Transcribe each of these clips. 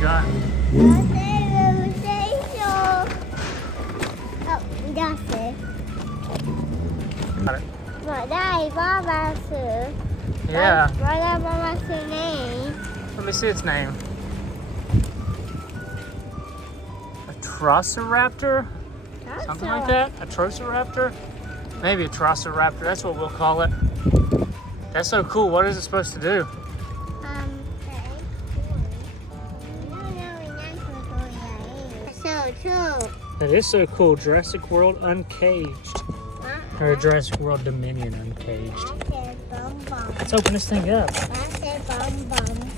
gun. That's it. Got it. But that is Yeah. What is Mama's name? Let me see its name. Atrociraptor? Something like that? Atrociraptor? Maybe Atrociraptor. That's what we'll call it. That's so cool. What is it supposed to do? So cool. That is so cool. Jurassic World Uncaged. Or Jurassic World Dominion Uncaged. I said bum bum. Let's open this thing up. I said bum bum.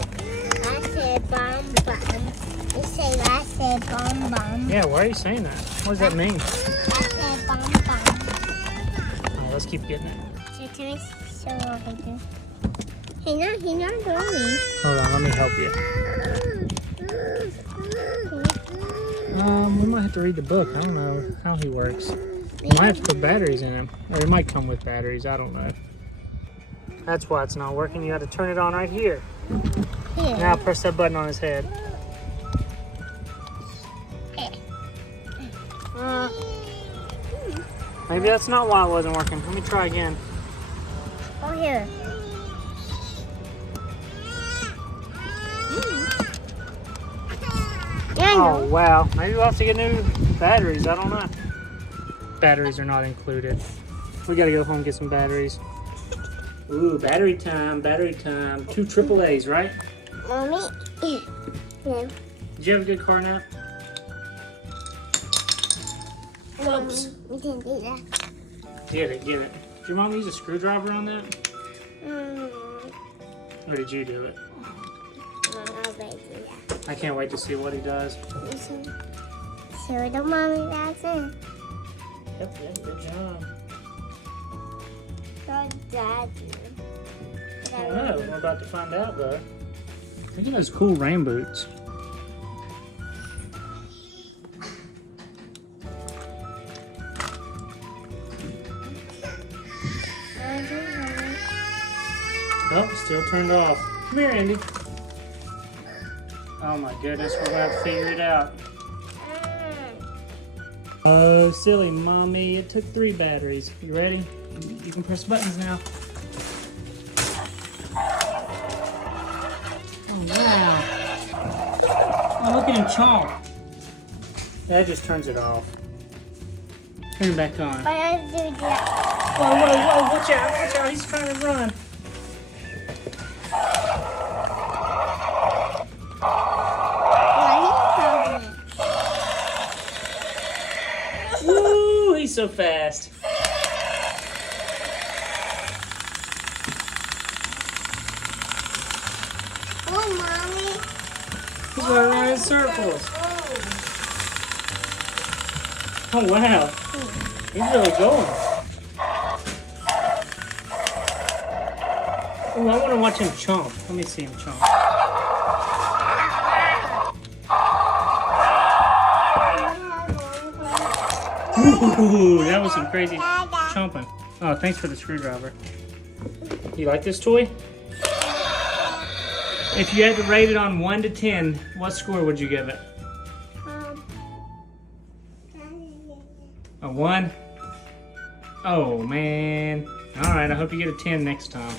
I said bum bum. You say I said bum bum. Yeah, why are you saying that? What does that mean? I said bum bum. Alright, let's keep getting it. So He's not doing it. Hold on, let me help you. We might have to read the book. I don't know how he works. We might have to put batteries in him. Or it might come with batteries, I don't know. That's why it's not working. You have to turn it on right here. Here. Now press that button on his head. Maybe that's not why it wasn't working. Let me try again. Oh, here. Oh, wow. Maybe we'll have to get new batteries. I don't know. Batteries are not included. We gotta go home and get some batteries. Ooh, battery time, battery time. 2 AAAs, right? Mommy. No. Did you have a good car nap? Oops. We can do that. Get it, get it. Did your mom use a screwdriver on that? Or did you do it? I'll do that. I can't wait to see what he does. Show the mommy that's it. Yep, good job. Good daddy. I don't know. We're about to find out, though. Look at those cool rain boots. Oh, still turned off. Come here, Andy. Oh my goodness, we're gonna have to figure it out. Oh, silly mommy. It took 3 batteries. You ready? You can press buttons now. Oh, wow. Oh, look at him chomp. That just turns it off. Turn it back on. But I do that. Whoa, whoa, whoa. Watch out, watch out. He's trying to run. Woo, he's so fast. Oh, mommy. He's running around in circles. Oh, wow. He's really going. Oh, I want to watch him chomp. Let me see him chomp. Ooh, that was some crazy chomping. Oh, thanks for the screwdriver. You like this toy? If you had to rate it on 1 to 10, what score would you give it? A 1? Oh, man. All right, I hope you get a 10 next time.